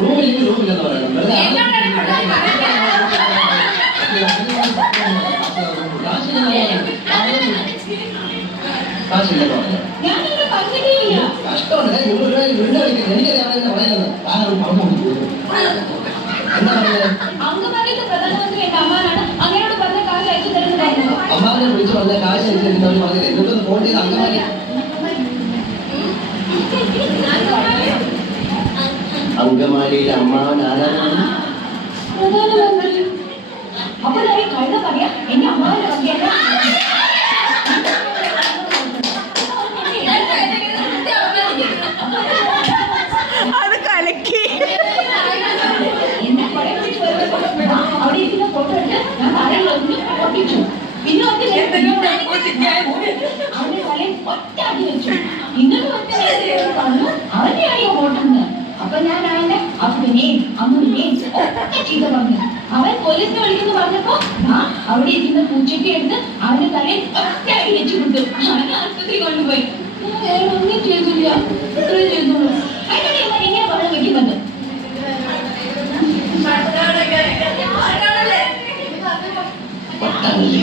റൂമില്ലെന്ന് പറയണം. കാശില്ലെന്ന് പറഞ്ഞു. കഷ്ടമുണ്ട്. വീട് കളിക്കുന്നത് എനിക്കറിയാം പറയുന്നത്. ആരും പറഞ്ഞു കൊടുത്തു. എന്താ പറഞ്ഞത്? അമ്മാവിനെ വിളിച്ചു പറഞ്ഞ കാശ് അയച്ചു തരുന്നവർ പറഞ്ഞത് എന്നിട്ടൊന്ന് ഫോൺ ചെയ്ത് അങ്കമാലിയിലെ അമ്മാവൻ ആരാണ്? അത് കലക്കി അവിടെ ഇരിക്കുന്ന ഫോട്ടോ എടുത്ത് ഞാൻ തലയിൽ ഒന്ന് പൊട്ടിച്ചു. പിന്നെ അവന്റെ തലയിൽ ഒറ്റ അടി വെച്ചു. ഇന്നലെ പറഞ്ഞു അവനെയായോ ഓട്ടുന്നത്. അപ്പൊ ഞാൻ അവന്റെ അപ്പനെയും അമ്മനെയും ഒക്കെ ചീത്ത പറഞ്ഞു. അവൻ പോലീസിനെ വിളിക്കുന്നു പറഞ്ഞപ്പോ അവിടെ ഇരിക്കുന്ന പൂച്ചയ്ക്ക് എടുത്ത് അവന്റെ തലയിൽ ഒറ്റ അടി വെച്ചു കൊടുത്തു. അവനെ ആശുപത്രി കൊണ്ടുപോയി. ഒന്നും ചെയ്തില്ല, ഇത്രയും ചെയ്തുള്ളൂ. അതിനാണ് ഇങ്ങനെ പറഞ്ഞു വെക്കുന്നത്. പട്ടാണല്ലേ